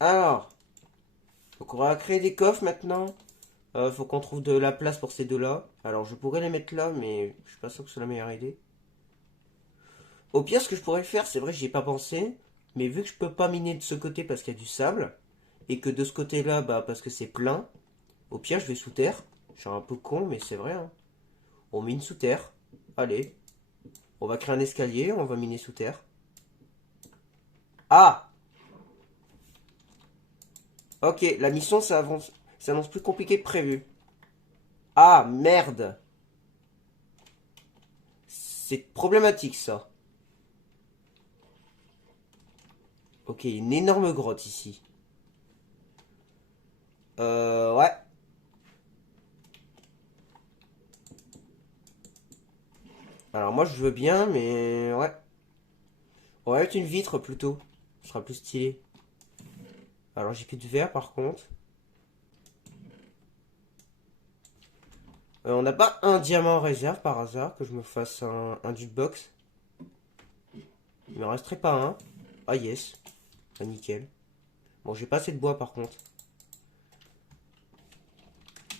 Alors, donc on va créer des coffres maintenant. Faut qu'on trouve de la place pour ces deux-là. Alors, je pourrais les mettre là, mais je suis pas sûr que ce soit la meilleure idée. Au pire, ce que je pourrais faire, c'est vrai, j'y ai pas pensé, mais vu que je peux pas miner de ce côté parce qu'il y a du sable, et que de ce côté-là, bah, parce que c'est plein, au pire, je vais sous terre. Je suis un peu con, mais c'est vrai, hein. On mine sous terre. Allez, on va créer un escalier, on va miner sous terre. Ah! Ok, la mission s'annonce plus compliqué que prévu. Ah, merde! C'est problématique ça. Ok, une énorme grotte ici. Ouais. Alors moi je veux bien, mais ouais. On va mettre une vitre plutôt. Ce sera plus stylé. Alors j'ai plus de verre par contre. On n'a pas un diamant en réserve par hasard que je me fasse un jukebox. Il me resterait pas un. Ah yes. Ah nickel. Bon j'ai pas assez de bois par contre.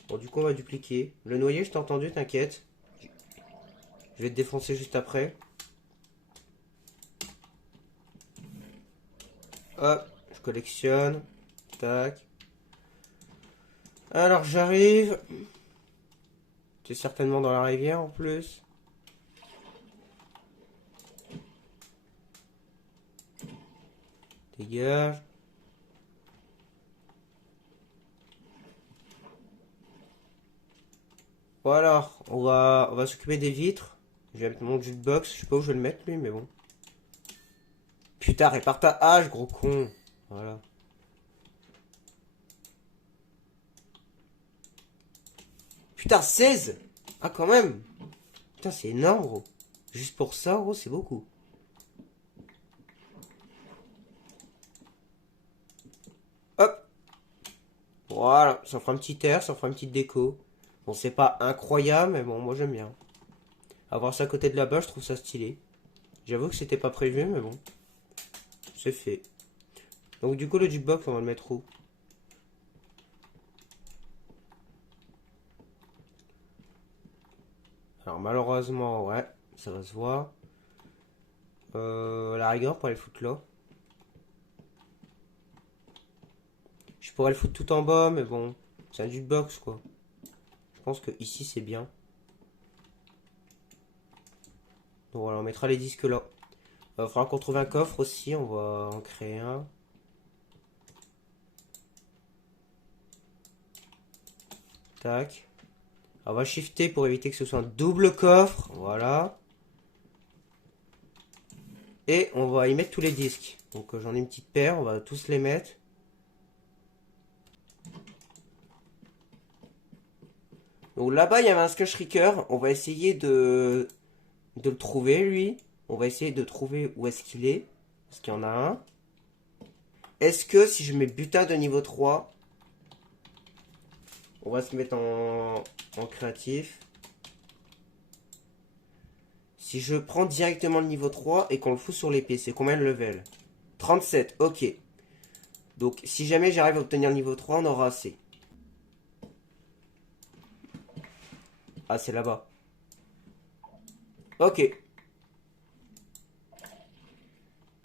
Bon du coup on va dupliquer. Le noyer je t'ai entendu, t'inquiète. Je vais te défoncer juste après. Hop, je collectionne. Tac. Alors j'arrive. C'est certainement dans la rivière en plus. Dégage. Voilà, on va s'occuper des vitres. Je vais mettre mon jukebox. Je sais pas où je vais le mettre lui, mais bon. Putain, répare ta hache, gros con. Voilà. Putain, 16. Ah, quand même. Putain, c'est énorme, gros. Juste pour ça, gros, c'est beaucoup. Hop. Voilà, ça fera un petit air, ça fera une petite déco. Bon, c'est pas incroyable, mais bon, moi j'aime bien. Avoir ça à côté de là-bas, je trouve ça stylé. J'avoue que c'était pas prévu, mais bon, c'est fait. Donc du coup, le jukebox, on va le mettre où? Alors malheureusement, ouais, ça va se voir. À la rigueur, pour aller le foutre là. Je pourrais le foutre tout en bas, mais bon, c'est un jukebox quoi. Je pense que ici c'est bien. Donc voilà, on mettra les disques là. Il faudra qu'on trouve un coffre aussi, on va en créer un. Tac. On va shifter pour éviter que ce soit un double coffre. Voilà. Et on va y mettre tous les disques. Donc j'en ai une petite paire, on va tous les mettre. Donc là-bas, il y avait un Skull Shriker. On va essayer de le trouver, lui. On va essayer de trouver où est-ce qu'il est. Parce qu'il y en a un. Est-ce que si je mets butin de niveau 3, on va se mettre en créatif. Si je prends directement le niveau 3 et qu'on le fout sur l'épée, c'est combien de level? 37, ok. Donc si jamais j'arrive à obtenir le niveau 3, on aura assez. Ah, c'est là-bas. Ok.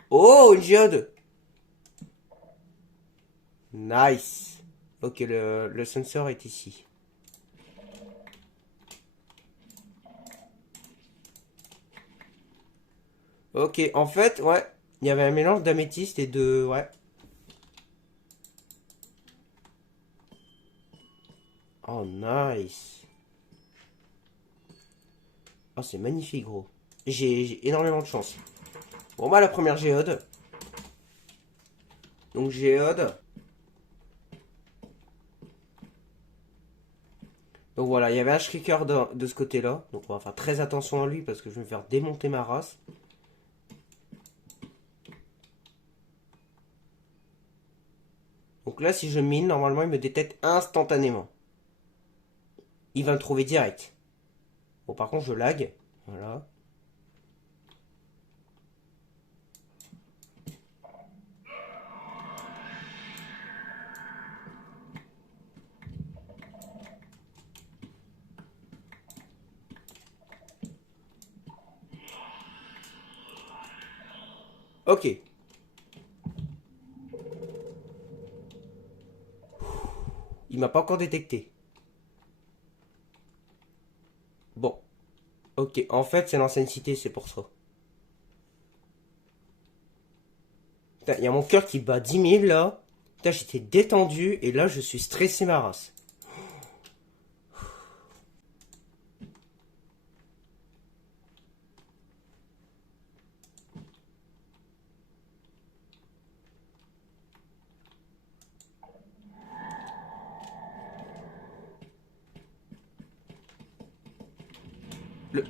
Oh, une géode. Nice. Ok, le sensor est ici. Ok, en fait, ouais. Il y avait un mélange d'améthyste et de... Ouais. Oh, nice. Oh, c'est magnifique, gros. J'ai énormément de chance. Bon, bah, la première géode. Donc, géode. Donc, voilà, il y avait un shrieker de ce côté-là. Donc, on va faire très attention à lui parce que je vais me faire démonter ma race. Donc là, si je mine, normalement, il me détecte instantanément. Il va me trouver direct. Bon, par contre, je lag. Voilà. Ok. Il m'a pas encore détecté. Bon. Ok. En fait, c'est l'ancienne cité, c'est pour ça. Putain, il y a mon cœur qui bat 10 000 là. Putain, j'étais détendu et là, je suis stressé ma race.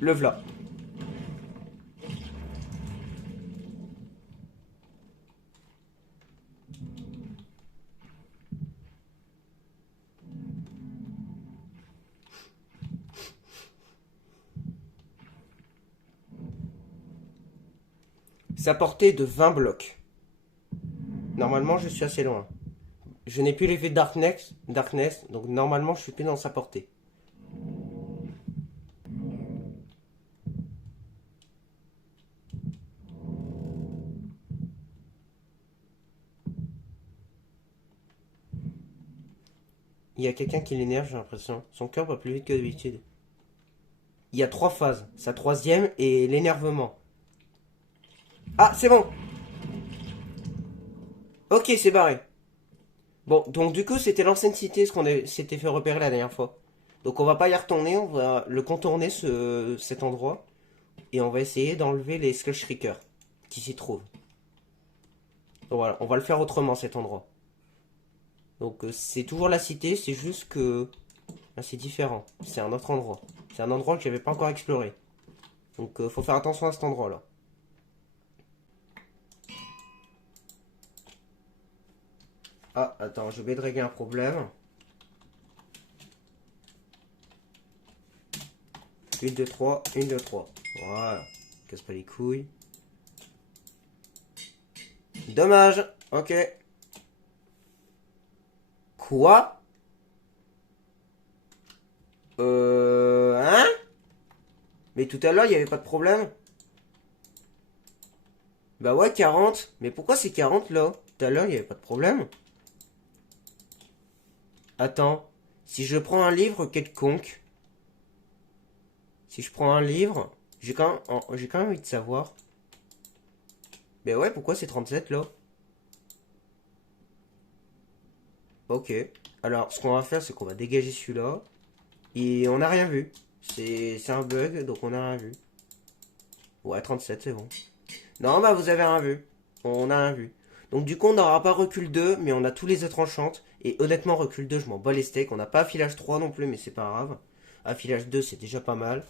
Le v'là. Sa portée de 20 blocs. Normalement, je suis assez loin. Je n'ai plus l'effet Darkness, donc normalement, je suis plus dans sa portée. Il y a quelqu'un qui l'énerve, j'ai l'impression. Son cœur va plus vite que d'habitude. Il y a 3 phases. Sa troisième est l'énervement. Ah, c'est bon. Ok, c'est barré. Bon, donc du coup, c'était l'ancienne cité, ce qu'on s'était fait repérer la dernière fois. Donc on va pas y retourner, on va le contourner cet endroit. Et on va essayer d'enlever les Skull Shriekers qui s'y trouvent. Donc voilà, on va le faire autrement cet endroit. Donc c'est toujours la cité, c'est juste que c'est différent. C'est un autre endroit. C'est un endroit que j'avais pas encore exploré. Donc faut faire attention à cet endroit-là. Ah, attends, je vais de régler un problème. Une, deux, trois, une, deux, trois. Voilà. Casse pas les couilles. Dommage. Ok. Quoi? Hein? Mais tout à l'heure, il n'y avait pas de problème. Bah ouais, 40. Mais pourquoi c'est 40 là? Tout à l'heure, il n'y avait pas de problème. Attends. Si je prends un livre quelconque. Si je prends un livre. J'ai quand même envie de savoir. Mais ouais, pourquoi c'est 37 là? Ok. Alors, ce qu'on va faire, c'est qu'on va dégager celui-là. Et on n'a rien vu. C'est un bug, donc on n'a rien vu. Ouais, 37, c'est bon. Non, bah vous avez rien vu. On a rien vu. Donc du coup, on n'aura pas recul 2, mais on a tous les autres enchantes. Et honnêtement, recul 2, je m'en bats les steaks. On n'a pas affilage 3 non plus, mais c'est pas grave. Affilage 2, c'est déjà pas mal.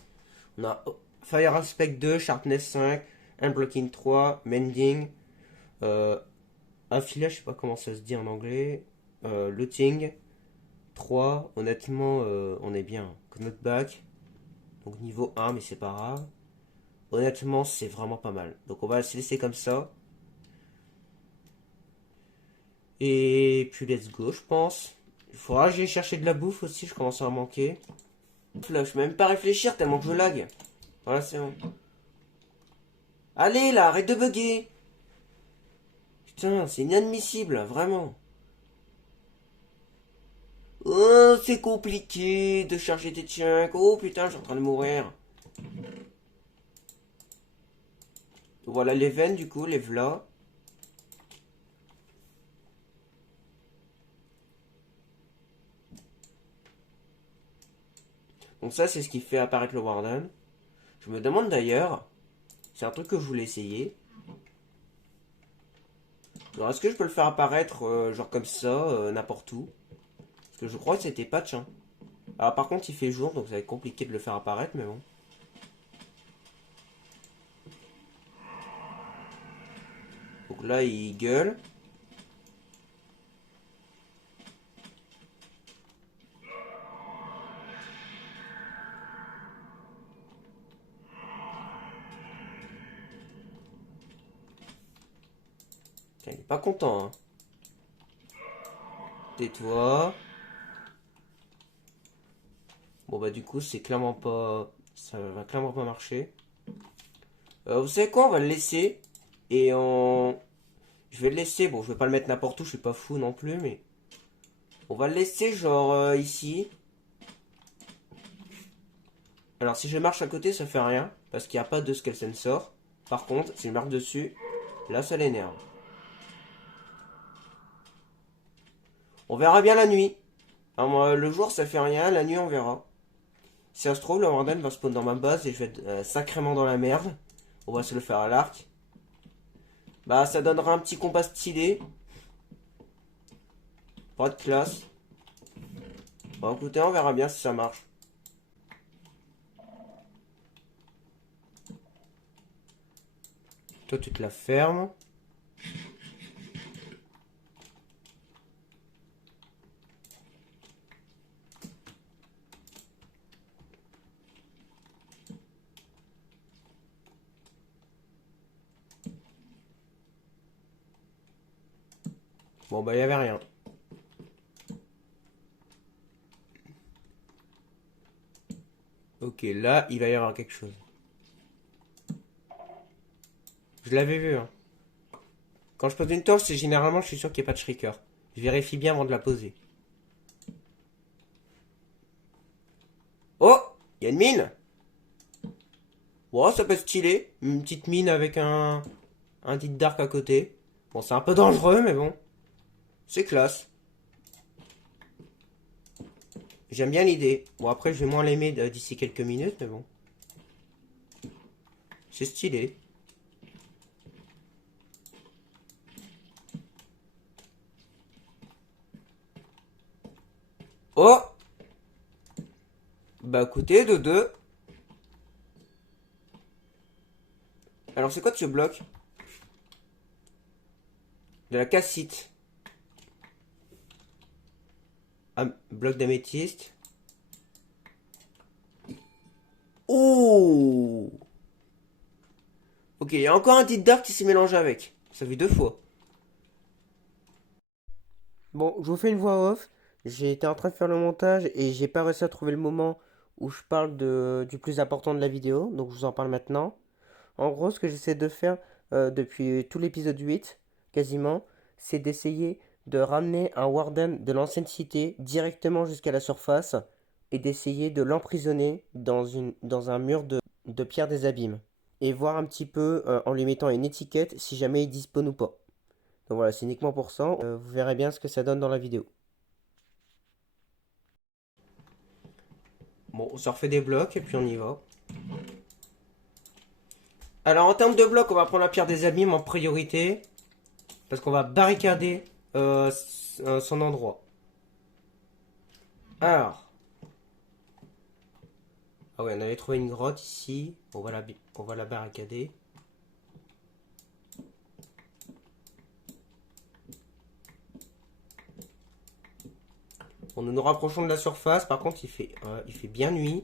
On a Fire Aspect 2, Sharpness 5, Unblocking 3, Mending, affilage, je sais pas comment ça se dit en anglais, Looting 3. Honnêtement, on est bien. Knockback, donc niveau 1, mais c'est pas grave. Honnêtement, c'est vraiment pas mal. Donc on va se laisser comme ça. Et puis let's go, je pense. Il faudra que j'aille chercher de la bouffe aussi, je commence à en manquer. Là, je peux même pas réfléchir tellement que je lag. Voilà, c'est bon. Allez là, arrête de bugger. Putain, c'est inadmissible, vraiment. Oh, c'est compliqué de charger des chunks. Oh putain, je suis en train de mourir. Voilà les veines, du coup, les v'là. Donc ça, c'est ce qui fait apparaître le Warden. Je me demande d'ailleurs, c'est un truc que je voulais essayer. Alors, est-ce que je peux le faire apparaître, genre comme ça, n'importe où? Parce que je crois que c'était patch, hein. Alors par contre, il fait jour, donc ça va être compliqué de le faire apparaître, mais bon. Donc là, il gueule. Tiens, il est pas content, hein. Tais-toi. Bon bah du coup, c'est clairement pas... Ça va clairement pas marcher. Vous savez quoi? On va le laisser. Et on... Je vais le laisser, bon, je vais pas le mettre n'importe où, je suis pas fou non plus, mais... On va le laisser genre ici. Alors si je marche à côté, ça fait rien, parce qu'il n'y a pas de scale sensor. Par contre, si je marche dessus, là ça l'énerve. On verra bien la nuit. Alors, moi, le jour ça fait rien, la nuit on verra. Si ça se trouve, le Warden va spawn dans ma base et je vais être sacrément dans la merde. On va se le faire à l'arc. Bah ça donnera un petit combat stylé. Pour être classe. Bon écoutez, on verra bien si ça marche. Toi tu te la fermes. Bon bah il y avait rien. Ok, là il va y avoir quelque chose. Je l'avais vu, hein. Quand je pose une torche, c'est généralement je suis sûr qu'il n'y a pas de shrieker. Je vérifie bien avant de la poser. Oh, il y a une mine. Bon, ça peut être stylé. Une petite mine avec un dit dark à côté. Bon, c'est un peu dangereux, mais bon. C'est classe. J'aime bien l'idée. Bon, après, je vais moins l'aimer d'ici quelques minutes, mais bon. C'est stylé. Oh, bah écoutez, de deux. Alors, c'est quoi ce bloc? De la cassite. Un bloc d'améthyste. Oh! Ok, il y a encore un dit dark qui s'est mélangé avec. Ça fait deux fois. Bon, je vous fais une voix off. J'ai été en train de faire le montage et j'ai pas réussi à trouver le moment où je parle du plus important de la vidéo. Donc je vous en parle maintenant. En gros, ce que j'essaie de faire depuis tout l'épisode 8, quasiment, c'est d'essayer de ramener un Warden de l'ancienne cité directement jusqu'à la surface et d'essayer de l'emprisonner dans un mur de pierre des abîmes. Et voir un petit peu en lui mettant une étiquette si jamais il dispone ou pas. Donc voilà, c'est uniquement pour ça. Vous verrez bien ce que ça donne dans la vidéo. Bon, on se refait des blocs et puis on y va. Alors en termes de blocs, on va prendre la pierre des abîmes en priorité. Parce qu'on va barricader son endroit. Alors. Ah ouais, on avait trouvé une grotte ici. On va la barricader. Bon, nous nous rapprochons de la surface. Par contre, il fait bien nuit.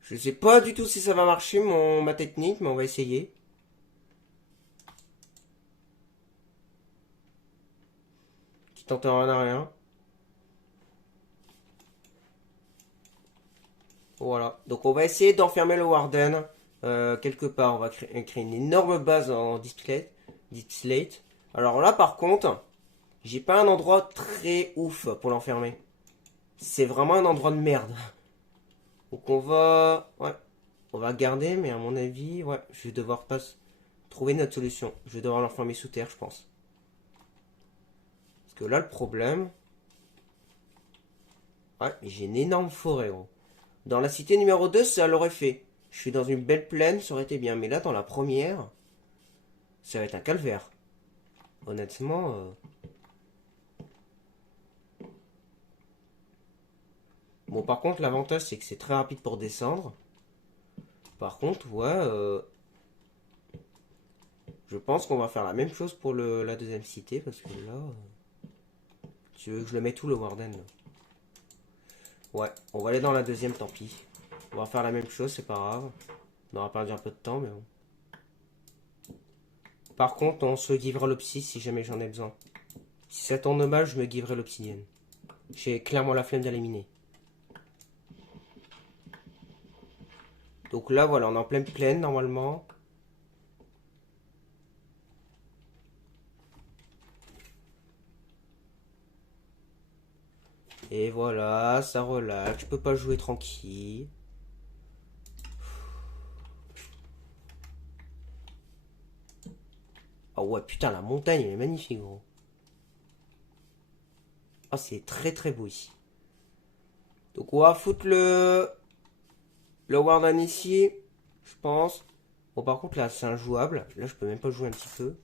Je sais pas du tout si ça va marcher ma technique, mais on va essayer. Qui tentera rien. Voilà. Donc on va essayer d'enfermer le Warden quelque part. On va créer une énorme base en deep slate. Alors là par contre, j'ai pas un endroit très ouf pour l'enfermer. C'est vraiment un endroit de merde. Donc on va... Ouais. On va garder, mais à mon avis, ouais, je vais devoir pas trouver notre solution. Je vais devoir l'enfermer sous terre, je pense. Parce que là, le problème... Ouais, mais j'ai une énorme forêt, gros. Dans la cité numéro 2, ça l'aurait fait. Je suis dans une belle plaine, ça aurait été bien. Mais là, dans la première, ça va être un calvaire. Honnêtement... Bon, par contre, l'avantage, c'est que c'est très rapide pour descendre. Par contre, ouais... Je pense qu'on va faire la même chose pour la deuxième cité. Parce que là... Tu veux que je le mette où, le Warden là? Ouais, on va aller dans la deuxième, tant pis. On va faire la même chose, c'est pas grave. On aura perdu un peu de temps, mais bon. Par contre, on se givera le psy si jamais j'en ai besoin. Si ça tourne mal, je me giverai l'obsidienne. J'ai clairement la flemme d'aller miner. Donc là, voilà, on est en pleine plaine normalement. Et voilà, ça relaxe. Je peux pas jouer tranquille. Oh ouais, putain, la montagne, elle est magnifique, gros. Ah, c'est très très beau ici. Donc on va foutre le Warden ici, je pense. Bon, par contre, là, c'est injouable. Là, je peux même pas jouer un petit peu.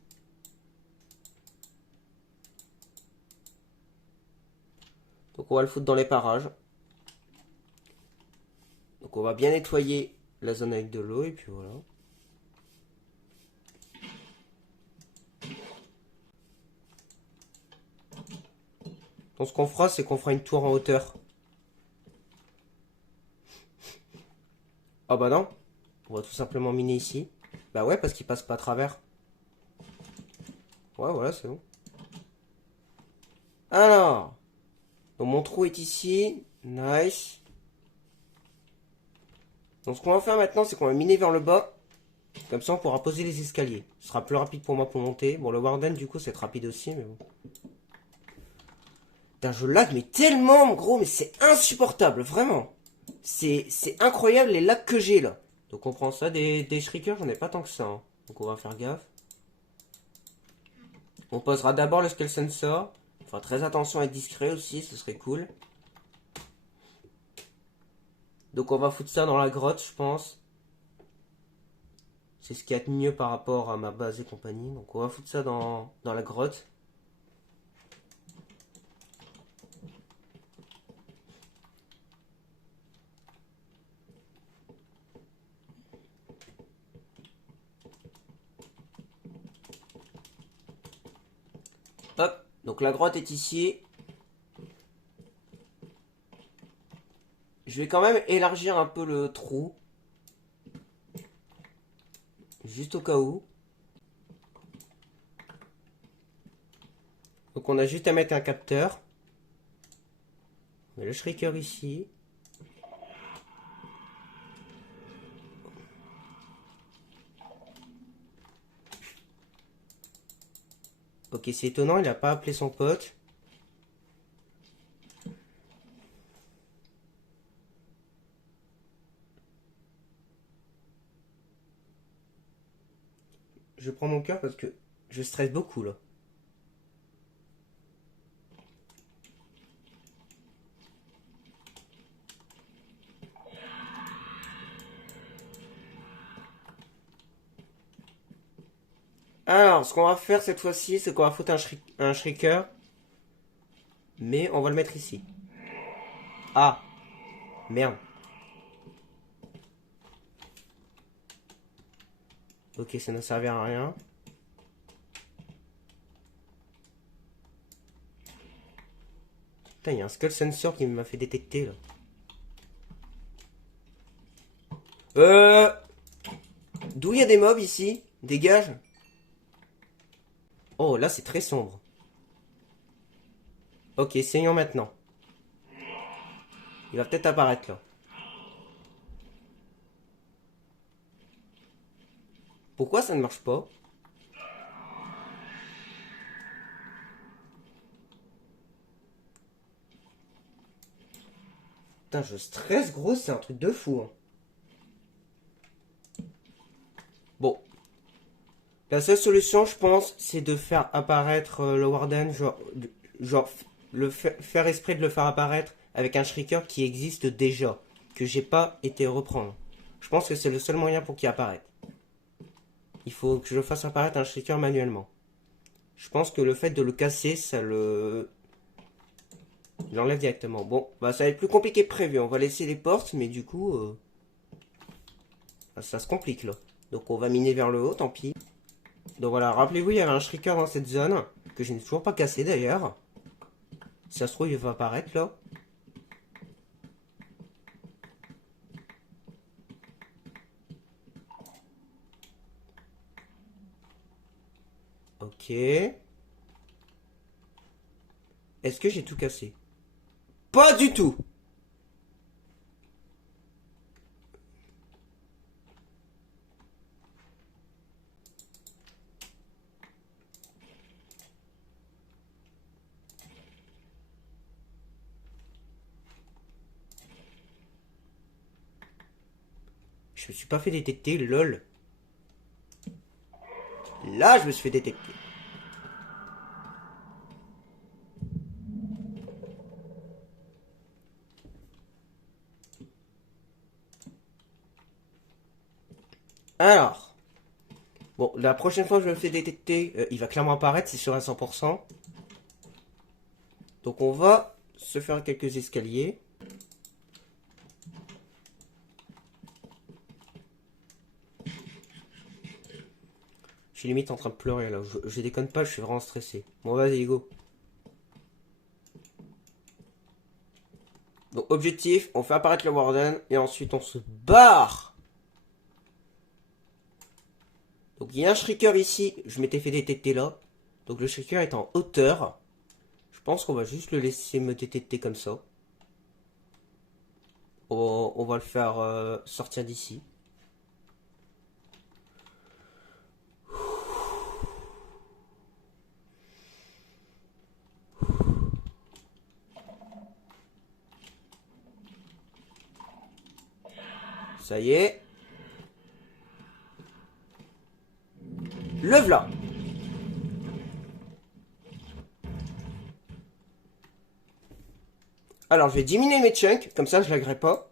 Donc on va le foutre dans les parages. Donc on va bien nettoyer la zone avec de l'eau et puis voilà. Donc ce qu'on fera, c'est qu'on fera une tour en hauteur. Ah bah non, on va tout simplement miner ici. Bah ouais, parce qu'il passe pas à travers. Ouais, voilà, c'est bon. Alors, donc mon trou est ici. Nice. Donc ce qu'on va faire maintenant, c'est qu'on va miner vers le bas. Comme ça, on pourra poser les escaliers. Ce sera plus rapide pour moi pour monter. Bon, le Warden, du coup, c'est rapide aussi, mais bon. Putain, je lag, mais tellement, gros, mais c'est insupportable, vraiment. C'est incroyable les lags que j'ai, là. Donc on prend ça, des shriekers, j'en ai pas tant que ça. Hein. Donc on va faire gaffe. On posera d'abord le Skull Sensor. Enfin, très attention à être discret aussi, ce serait cool. Donc on va foutre ça dans la grotte, je pense. C'est ce qu'il y a de mieux par rapport à ma base et compagnie. Donc on va foutre ça dans la grotte. Hop, donc la grotte est ici. Je vais quand même élargir un peu le trou. Juste au cas où. Donc on a juste à mettre un capteur. On a le shrieker ici. Ok, c'est étonnant, il n'a pas appelé son pote. Je prends mon cœur parce que je stresse beaucoup là. Alors, ce qu'on va faire cette fois-ci, c'est qu'on va foutre un shrieker. Mais on va le mettre ici. Ah, merde. Ok, ça ne servait à rien. Putain, il y a un skull sensor qui m'a fait détecter là. Euh... D'où il y a des mobs ici? Dégage. Oh, là c'est très sombre. Ok, essayons maintenant. Il va peut-être apparaître là. Pourquoi ça ne marche pas? Putain, je stresse gros, c'est un truc de fou. Hein. Bon. La seule solution, je pense, c'est de faire apparaître le Warden, genre faire esprit de le faire apparaître avec un shrieker qui existe déjà, que j'ai pas été reprendre. Je pense que c'est le seul moyen pour qu'il apparaisse. Il faut que je fasse apparaître un shrieker manuellement. Je pense que le fait de le casser, ça l'enlève directement. Bon, bah ça va être plus compliqué que prévu. On va laisser les portes, mais du coup, ça se complique là. Donc on va miner vers le haut, tant pis. Donc voilà, rappelez-vous, il y avait un shrieker dans cette zone, que je n'ai toujours pas cassé d'ailleurs. Si ça se trouve, il va apparaître là. Ok. Est-ce que j'ai tout cassé? Pas du tout. Je me suis pas fait détecter, lol. Là, je me suis fait détecter. Alors. Bon, la prochaine fois que je me fais détecter, il va clairement apparaître, c'est sûr à 100%. Donc on va se faire quelques escaliers. Je suis limite en train de pleurer là. Je déconne pas, je suis vraiment stressé. Bon, vas-y, go. Donc, objectif, on fait apparaître le Warden et ensuite on se barre. Donc, il y a un Shrieker ici. Je m'étais fait détecter là. Donc, le Shrieker est en hauteur. Je pense qu'on va juste le laisser me détecter comme ça. On va le faire sortir d'ici. Ça y est. Le v'là. Alors, je vais diminuer mes chunks. Comme ça, je l'aggresse pas.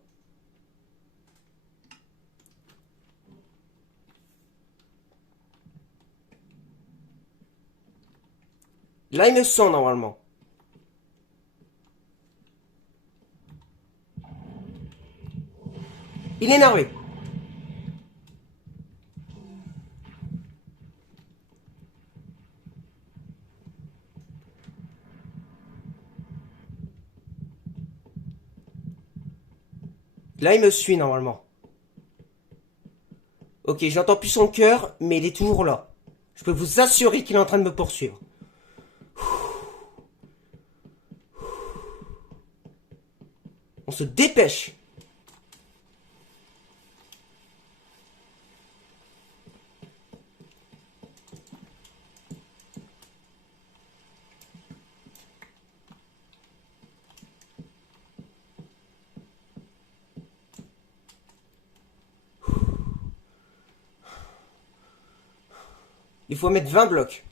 Là, il me sent normalement. Il est énervé. Là, il me suit normalement. Ok, j'entends plus son cœur, mais il est toujours là. Je peux vous assurer qu'il est en train de me poursuivre. On se dépêche. Il faut mettre 20 blocs.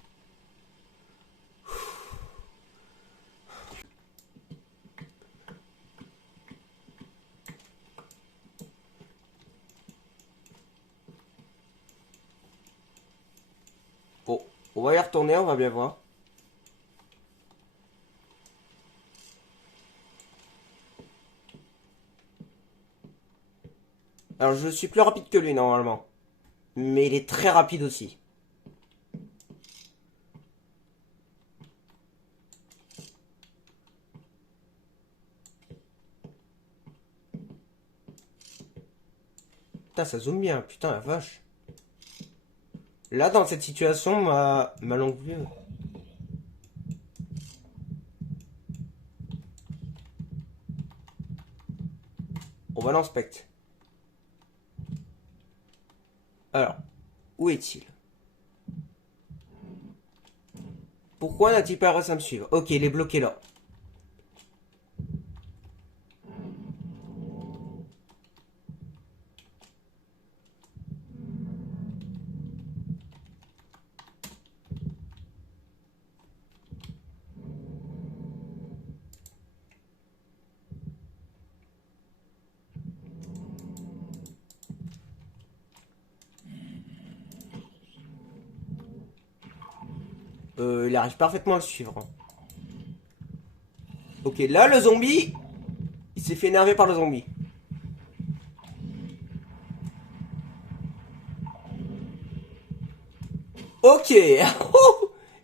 Bon, on va y retourner, on va bien voir. Alors, je suis plus rapide que lui, normalement. Mais il est très rapide aussi. Putain, ça zoome bien. Putain, la vache. Là, dans cette situation, ma longue vue... On va l'inspecter. Alors, où est-il? Pourquoi n'a-t-il pas réussi à me suivre? Ok, il est bloqué là. Il arrive parfaitement à le suivre. Ok, là, le zombie... Il s'est fait énerver par le zombie. Ok.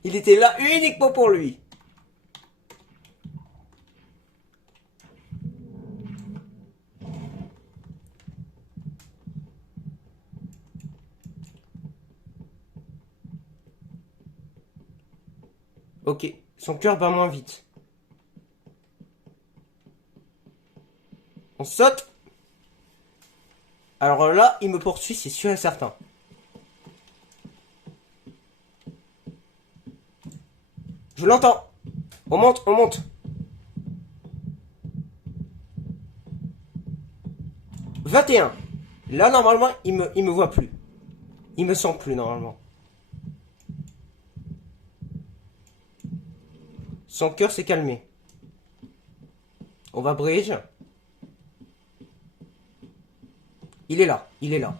Il était là uniquement pour lui. Ok. Son cœur bat moins vite. saute. Alors là, il me poursuit, c'est sûr et certain. Je l'entends. On monte, on monte. 21. Là, normalement, il me voit plus. Il me sent plus, normalement. Son cœur s'est calmé. On va bridge. Il est là, il est là.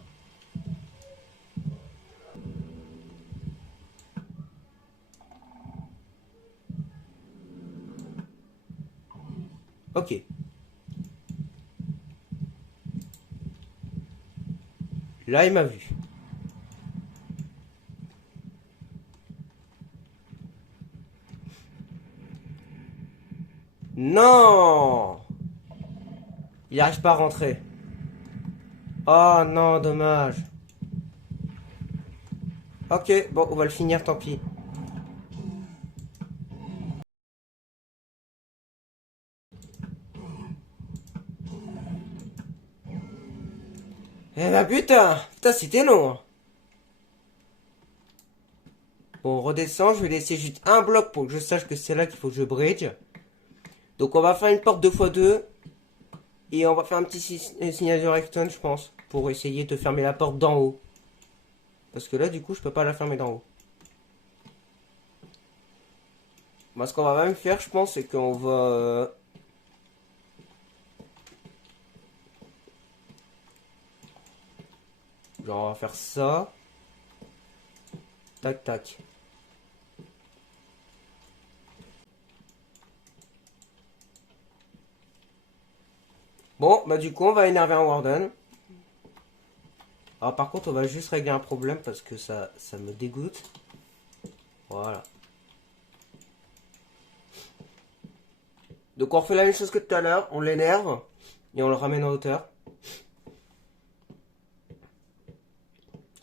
Ok. Là, il m'a vu. Non! Il n'arrive pas à rentrer. Oh non, dommage. Ok, bon, on va le finir, tant pis. Eh bah putain, putain c'était long. Hein. Bon, on redescend, je vais laisser juste un bloc pour que je sache que c'est là qu'il faut que je bridge. Donc on va faire une porte 2x2. Et on va faire un petit signal de redstone, je pense. Pour essayer de fermer la porte d'en haut. Parce que là, du coup, je peux pas la fermer d'en haut. Moi, ce qu'on va même faire, je pense, c'est qu'on va... Genre, on va faire ça. Tac, tac. Bon, bah du coup, on va énerver un Warden. Alors par contre, on va juste régler un problème parce que ça me dégoûte. Voilà. Donc on refait la même chose que tout à l'heure. On l'énerve et on le ramène en hauteur.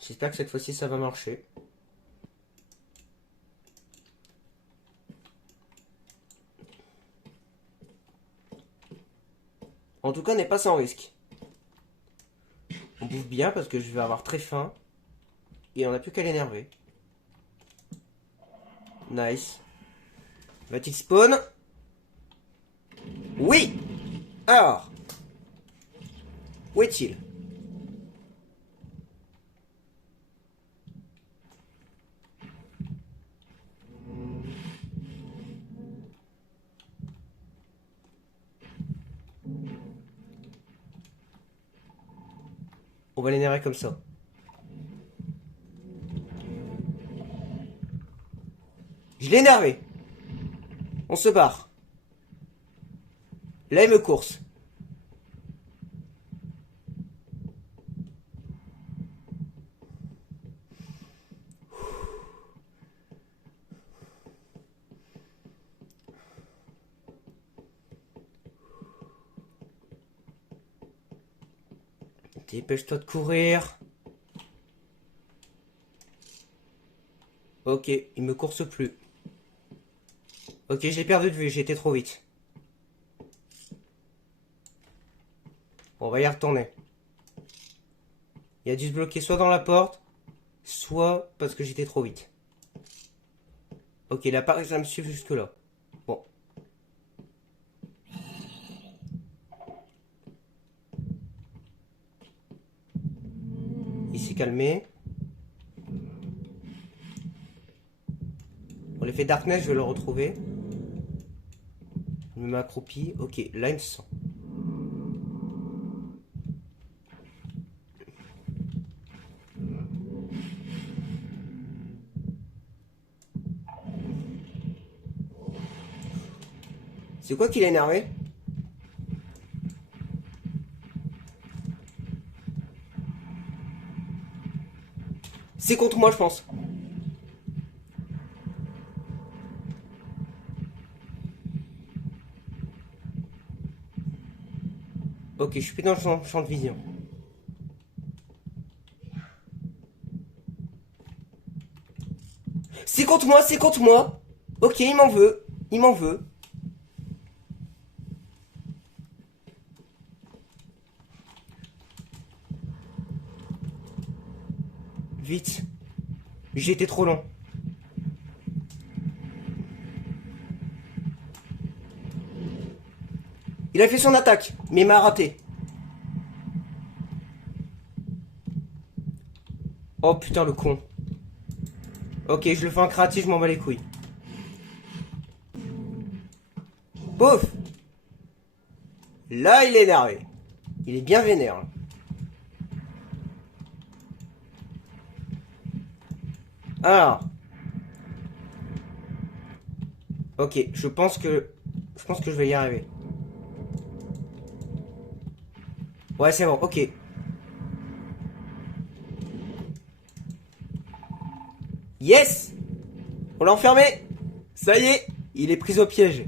J'espère que cette fois-ci, ça va marcher. En tout cas, n'est pas sans risque. On bouffe bien parce que je vais avoir très faim. Et on n'a plus qu'à l'énerver. Nice. Va-t-il spawn? Oui! Alors. Où est-il? On va l'énerver comme ça. Je l'ai énervé. On se barre. Là, il me course. Dépêche-toi de courir. Ok, il me course plus. Ok, j'ai perdu de vue, j'ai été trop vite. On va y retourner. Il a dû se bloquer soit dans la porte, soit parce que j'étais trop vite. Ok, il a pas réussi à me suivre jusque là. Bon. Il s'est calmé. Pour l'effet Darkness, je vais le retrouver. Je me mets accroupi. Ok, là il me sent. C'est quoi qu'il est énervé? C'est contre moi, je pense. Ok, je suis plus dans le champ de vision. C'est contre moi, c'est contre moi. Ok, il m'en veut. Il m'en veut. vite. J'ai été trop long. Il a fait son attaque, mais il m'a raté. Oh putain, le con. Ok, je le fais en créatif, je m'en bats les couilles. Pouf. Là, il est énervé. Il est bien vénère. Alors. Ok, je pense que je vais y arriver. Ouais, c'est bon, ok. Yes! On l'a enfermé! Ça y est, il est pris au piège.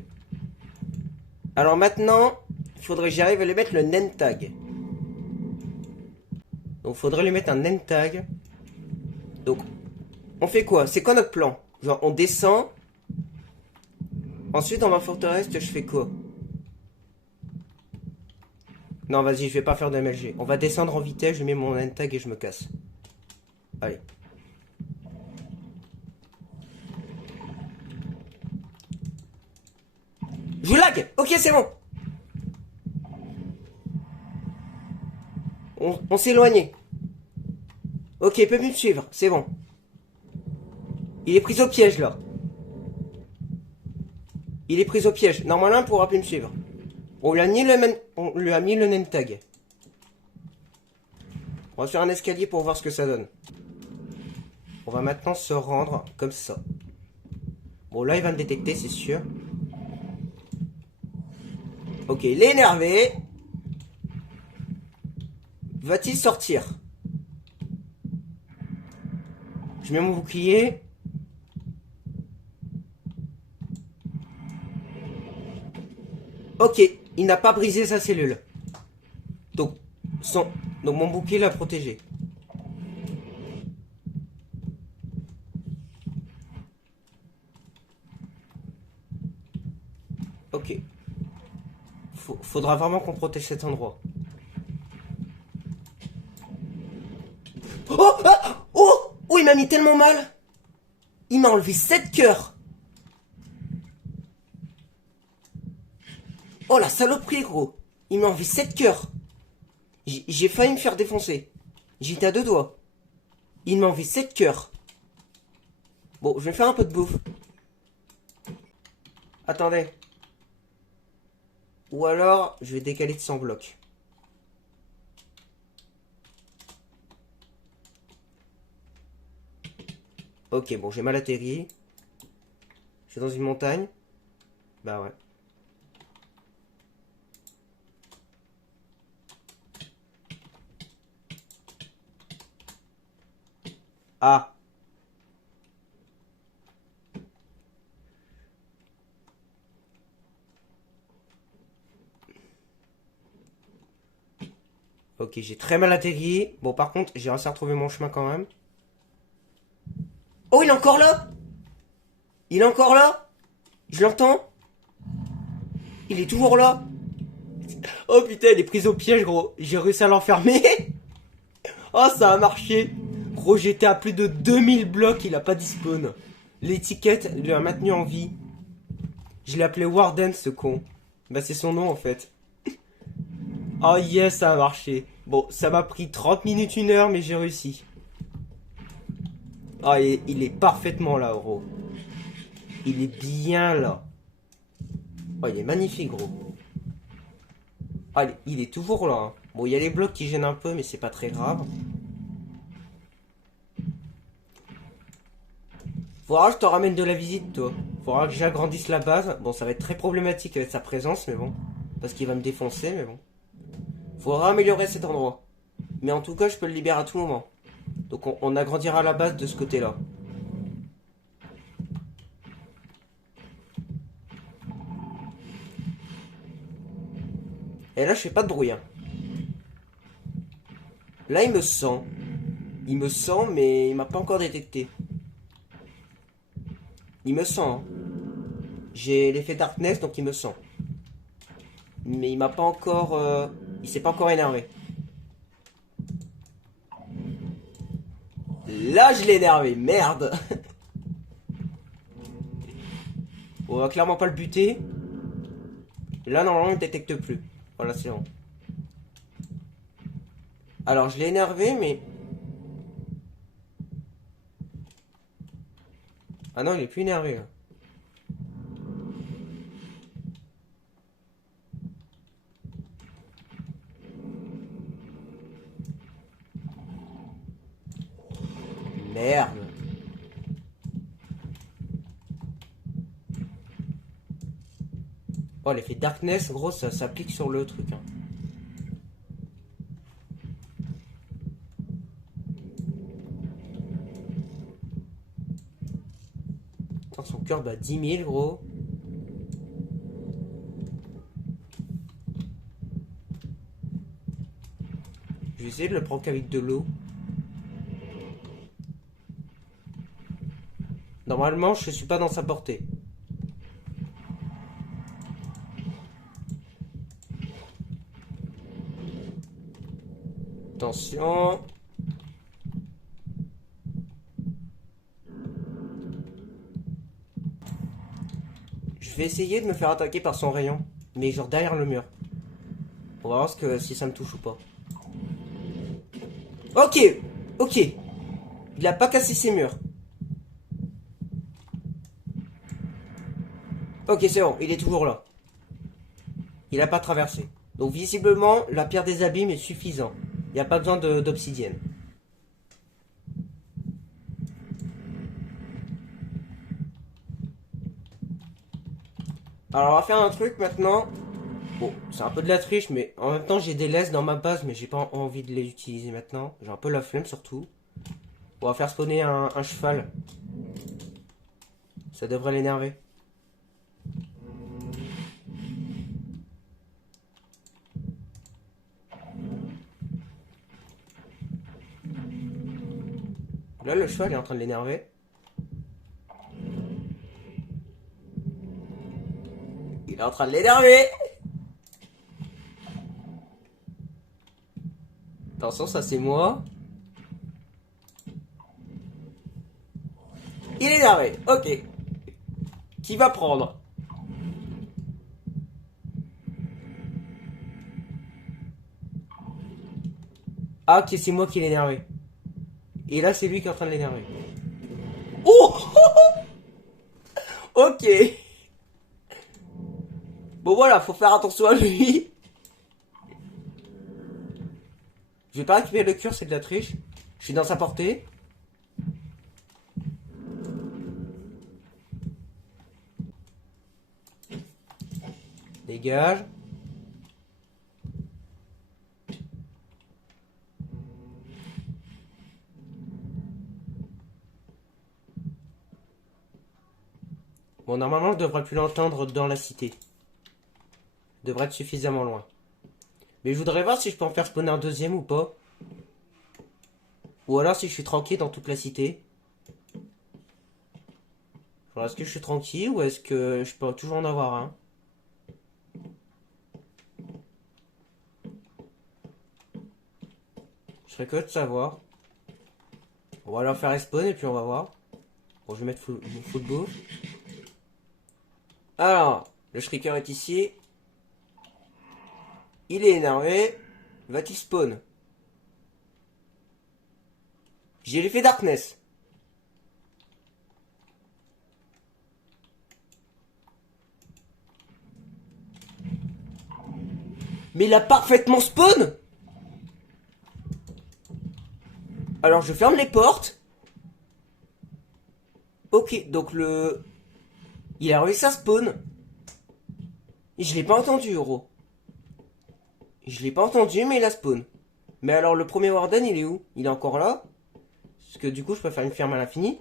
Alors maintenant, il faudrait que j'arrive à lui mettre le name tag. Donc il faudrait lui mettre un name tag. Donc, on fait quoi? C'est quoi notre plan? Genre, on descend. Ensuite, dans ma forteresse, je fais quoi? Non, vas-y, je vais pas faire de MLG. On va descendre en vitesse, je mets mon name tag et je me casse. Allez. Je lag! Ok, c'est bon! On s'est éloigné. Ok, il peut plus me suivre, c'est bon. Il est pris au piège là. Il est pris au piège. Normalement, il pourra plus me suivre. On lui a mis le name tag. On va faire un escalier pour voir ce que ça donne. On va maintenant se rendre comme ça. Bon, là, il va me détecter, c'est sûr. Ok, il est énervé. Va-t-il sortir? Je mets mon bouclier. Ok, il n'a pas brisé sa cellule. Donc mon bouclier l'a protégé. Ok. Faudra vraiment qu'on protège cet endroit. Oh, ah, oh, oh, il m'a mis tellement mal. Il m'a enlevé 7 cœurs. Oh la saloperie, gros. Il m'a enlevé 7 cœurs. J'ai failli me faire défoncer. J'étais à 2 doigts. Il m'a enlevé 7 cœurs. Bon, je vais faire un peu de bouffe. Attendez. Ou alors, je vais décaler de 100 blocs. Ok, bon, j'ai mal atterri. Je suis dans une montagne. Bah ouais. Ah. Ok, j'ai très mal atterri. Bon, par contre, j'ai réussi à retrouver mon chemin quand même. Oh, il est encore là! Il est encore là! Je l'entends! Il est toujours là! Oh putain, il est pris au piège, gros. J'ai réussi à l'enfermer. Oh, ça a marché. Gros, j'étais à plus de 2000 blocs, il a pas dispawn. L'étiquette lui a maintenu en vie. Je l'ai appelé Warden, ce con. Bah, c'est son nom, en fait. Oh yes, ça a marché. Bon, ça m'a pris 30 minutes, 1 heure, mais j'ai réussi. Ah, il est parfaitement là, gros. Il est bien là. Oh, il est magnifique, gros. Ah, il est toujours là. Hein. Bon, il y a les blocs qui gênent un peu, mais c'est pas très grave. Faudra que je te ramène de la visite, toi. Faudra que j'agrandisse la base. Bon, ça va être très problématique avec sa présence, mais bon. Parce qu'il va me défoncer, mais bon. Faudra améliorer cet endroit. Mais en tout cas, je peux le libérer à tout moment. Donc on agrandira la base de ce côté-là. Et là, je fais pas de bruit. Hein. Là, il me sent. Il me sent, mais il m'a pas encore détecté. Il me sent. Hein. J'ai l'effet Darkness, donc il me sent. Mais il m'a pas encore... il s'est pas encore énervé. Là, je l'ai énervé, merde. On va clairement pas le buter. Là, normalement, il détecte plus. Voilà, c'est bon. Alors, je l'ai énervé, mais... Ah non, il est plus énervé, là. Merde. Oh, l'effet Darkness, gros, ça s'applique sur le truc, hein. Attends, son cœur bat 10 000, gros. Je vais essayer de le prendre qu'avec de l'eau. Normalement, je suis pas dans sa portée. Attention. Je vais essayer de me faire attaquer par son rayon. Mais genre derrière le mur. On va voir si ça me touche ou pas. Ok. Ok. Il a pas cassé ses murs. Ok, c'est bon. Il est toujours là. Il a pas traversé. Donc visiblement, la pierre des abîmes est suffisant. Il n'y a pas besoin d'obsidienne. Alors on va faire un truc maintenant. Bon, c'est un peu de la triche, mais en même temps j'ai des laisses dans ma base, mais j'ai pas envie de les utiliser maintenant. J'ai un peu la flemme surtout. On va faire spawner un cheval. Ça devrait l'énerver. Là le cheval est en train de l'énerver. Il est en train de l'énerver. Attention, ça c'est moi. Il est énervé, ok. Qui va prendre? Ah ok, c'est moi qui l'ai énervé. Et là c'est lui qui est en train de l'énerver. Oh. Ok. Bon voilà, faut faire attention à lui. Je vais pas récupérer le cure, c'est de la triche. Je suis dans sa portée. Dégage. Bon, normalement, je devrais plus l'entendre dans la cité. Je devrais être suffisamment loin. Mais je voudrais voir si je peux en faire spawner un deuxième ou pas. Ou alors si je suis tranquille dans toute la cité. Alors, est-ce que je suis tranquille ou est-ce que je peux toujours en avoir un? Je serais curieux de savoir. On va leur faire respawn et puis on va voir. Bon, je vais mettre full bouffe. Alors, le Shrieker est ici. Il est énervé. Va-t-il spawn? J'ai l'effet Darkness. Mais il a parfaitement spawn. Alors je ferme les portes. Ok, donc il a réussi à spawn. Et je l'ai pas entendu, gros. Je l'ai pas entendu, mais il a spawn. Mais alors le premier Warden, il est où? Il est encore là? Parce que du coup, je peux faire une ferme à l'infini.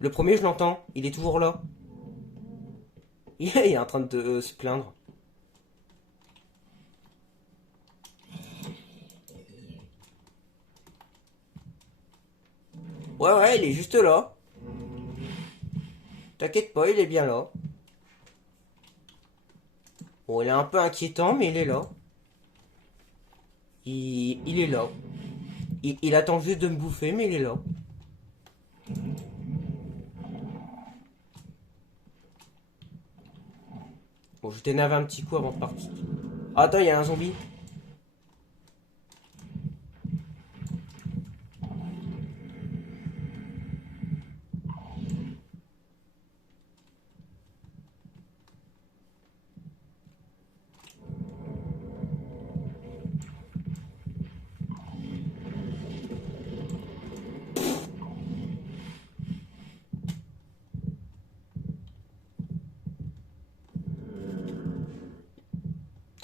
Le premier, je l'entends. Il est toujours là. Il est en train de se plaindre. Ouais, ouais, il est juste là. T'inquiète pas, il est bien là. Bon, il est un peu inquiétant, mais il est là. Il est là. Il attend juste de me bouffer, mais il est là. Bon, je t'énerve un petit coup avant de partir. Ah, attends, il y a un zombie.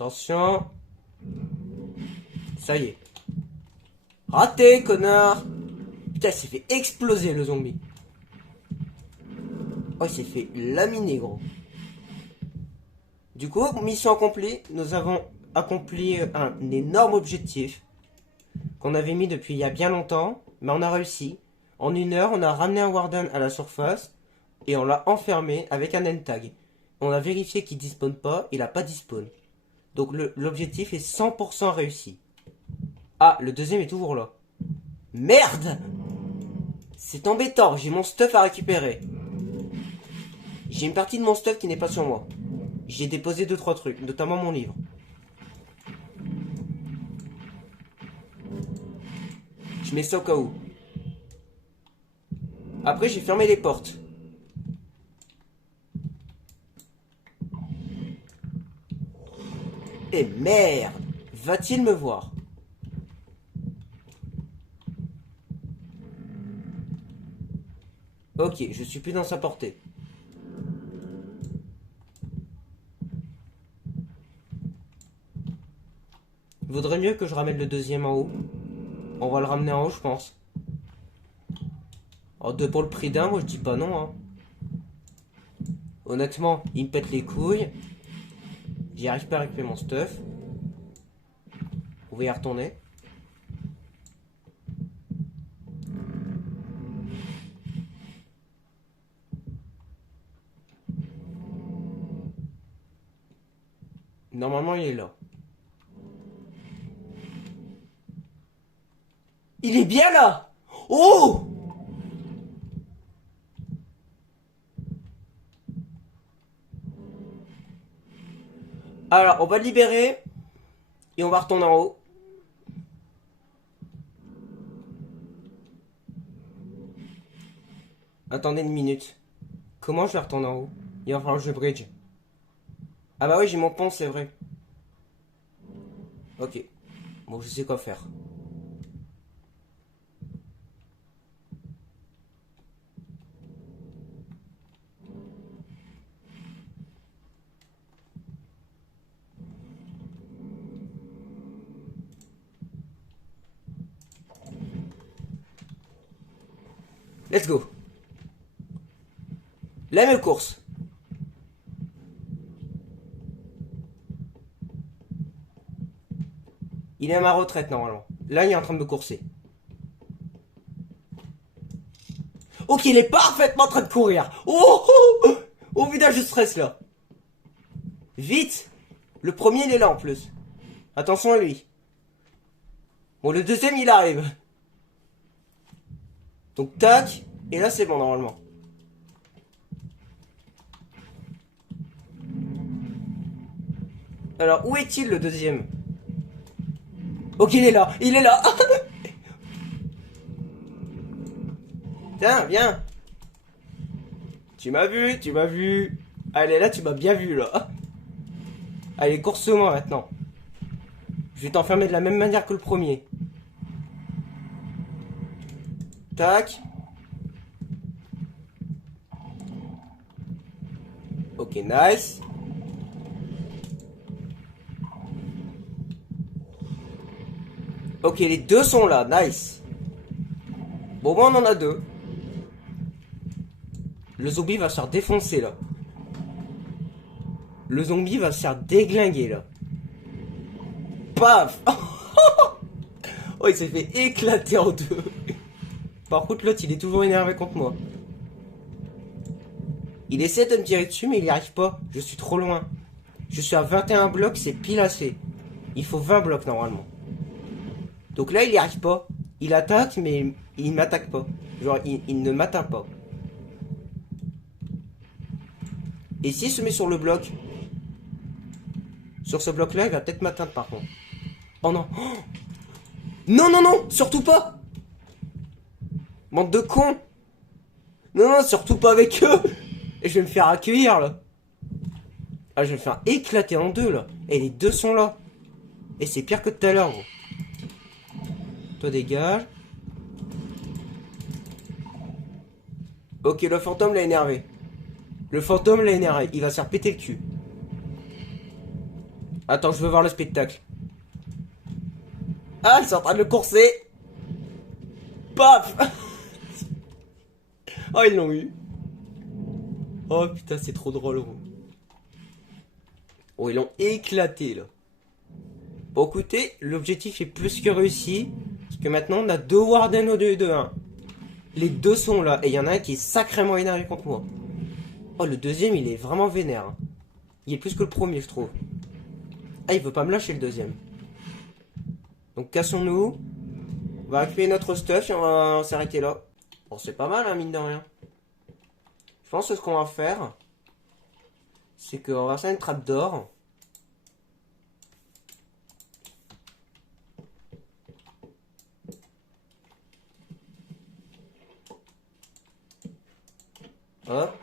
Attention. Ça y est. Raté, connard. Putain, il s'est fait exploser le zombie. Oh, il s'est fait laminer, gros. Du coup, mission accomplie. Nous avons accompli un énorme objectif qu'on avait mis depuis il y a bien longtemps. Mais on a réussi. En 1 heure, on a ramené un warden à la surface. Et on l'a enfermé avec un end tag. On a vérifié qu'il despawn pas. Il a pas despawn. Donc l'objectif est 100% réussi. Ah, le deuxième est toujours là. Merde! C'est embêtant, j'ai mon stuff à récupérer. J'ai une partie de mon stuff qui n'est pas sur moi. J'ai déposé 2-3 trucs, notamment mon livre. Je mets ça au cas où. Après, j'ai fermé les portes. Et merde! Va-t-il me voir? Ok, je suis plus dans sa portée. Vaudrait mieux que je ramène le deuxième en haut. On va le ramener en haut, je pense. Alors, 2 pour le prix d'un, moi je dis pas non. Hein. Honnêtement, il me pète les couilles. J'y arrive pas à récupérer mon stuff. On va y retourner. Normalement, il est là. Il est bien là! Oh! Alors, on va le libérer. Et on va retourner en haut. Attendez une minute. Comment je vais retourner en haut? Il va falloir que je bridge. Ah bah oui, j'ai mon pont, c'est vrai. Ok. Bon, je sais quoi faire. Let's go. La même course. Il est à ma retraite normalement. Là, il est en train de me courser. Ok, il est parfaitement en train de courir. Oh, oh, oh, oh putain, je stresse là. Vite. Le premier, il est là en plus. Attention à lui. Bon, le deuxième, il arrive. Donc, tac. Et là, c'est bon normalement. Alors, où est-il le deuxième? Ok, il est là. Il est là. Tiens, viens. Tu m'as vu, tu m'as vu. Allez, là, tu m'as bien vu, là. Allez, course-moi maintenant. Je vais t'enfermer de la même manière que le premier. Tac. Ok, nice. Ok, les deux sont là, nice. Bon, moi, on en a 2. Le zombie va se faire défoncer, là. Le zombie va se faire déglinguer, là. Paf. Oh, il s'est fait éclater en 2. Par contre, l'autre, il est toujours énervé contre moi. Il essaie de me tirer dessus, mais il n'y arrive pas. Je suis trop loin. Je suis à 21 blocs, c'est pile assez. Il faut 20 blocs, normalement. Donc là, il n'y arrive pas. Il attaque, mais il m'attaque pas. Genre, il ne m'atteint pas. Et s'il se met sur le bloc, sur ce bloc-là, il va peut-être m'atteindre par contre. Oh non. Oh non, non, non, surtout pas. Bande de cons. Non, non, surtout pas avec eux. Et je vais me faire accueillir là. Ah, je vais me faire éclater en deux là. Et les deux sont là. Et c'est pire que tout à l'heure, gros. Toi, dégage. Ok, le fantôme l'a énervé. Le fantôme l'a énervé. Il va se faire péter le cul. Attends, je veux voir le spectacle. Ah, ils sont en train de le courser. Paf. Oh, ils l'ont eu. Oh putain, c'est trop drôle, gros. Oh, ils l'ont éclaté là. Bon, écoutez, l'objectif est plus que réussi. Parce que maintenant, on a deux Warden au 2 de 1. Les deux sont là. Et il y en a un qui est sacrément énervé contre moi. Oh, le deuxième, il est vraiment vénère. Hein. Il est plus que le premier, je trouve. Ah, il veut pas me lâcher le deuxième. Donc, cassons-nous. On va récupérer notre stuff et on va s'arrêter là. Bon, c'est pas mal, hein, mine de rien. Je pense que ce qu'on va faire, c'est qu'on va faire une trappe d'or. Hop.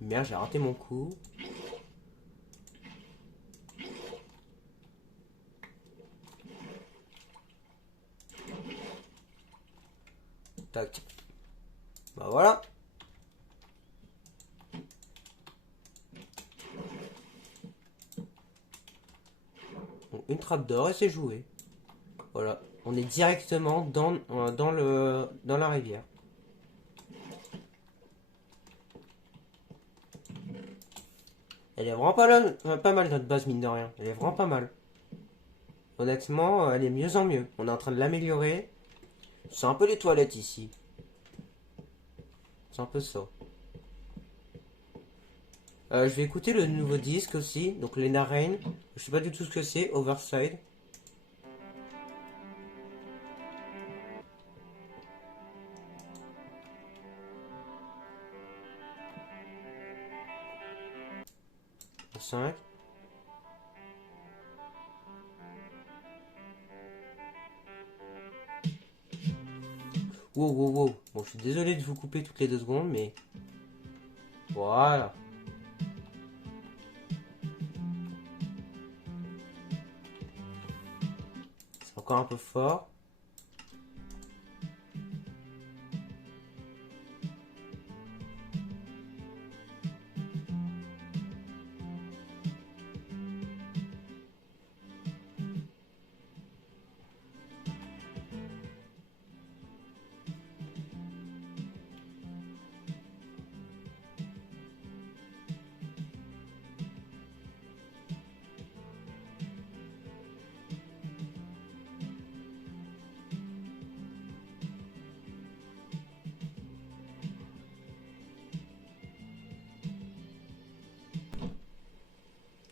Merde, j'ai raté mon coup. Tac. Bah voilà. Donc, une trappe d'or et c'est joué. Voilà. On est directement dans la rivière. Elle est vraiment pas mal notre base, mine de rien. Elle est vraiment pas mal. Honnêtement, elle est mieux en mieux. On est en train de l'améliorer. C'est un peu les toilettes ici. C'est un peu ça. Je vais écouter le nouveau disque aussi. Donc Lena Rain. Je sais pas du tout ce que c'est. Overside. Le 5. Wow, wow, wow. Bon, je suis désolé de vous couper toutes les 2 secondes, mais... Voilà. C'est encore un peu fort.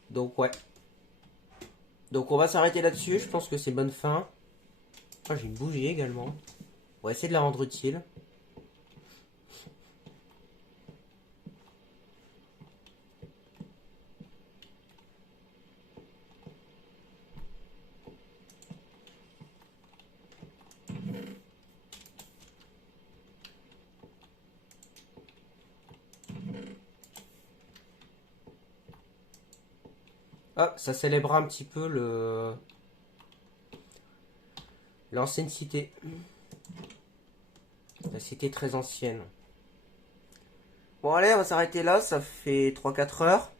Donc ouais. Donc on va s'arrêter là-dessus. Je pense que c'est bonne fin. Ah, j'ai une bougie également. On va essayer de la rendre utile. Ah, ça célébrera un petit peu l'ancienne cité. La cité très ancienne. Bon allez, on va s'arrêter là, ça fait 3-4 heures.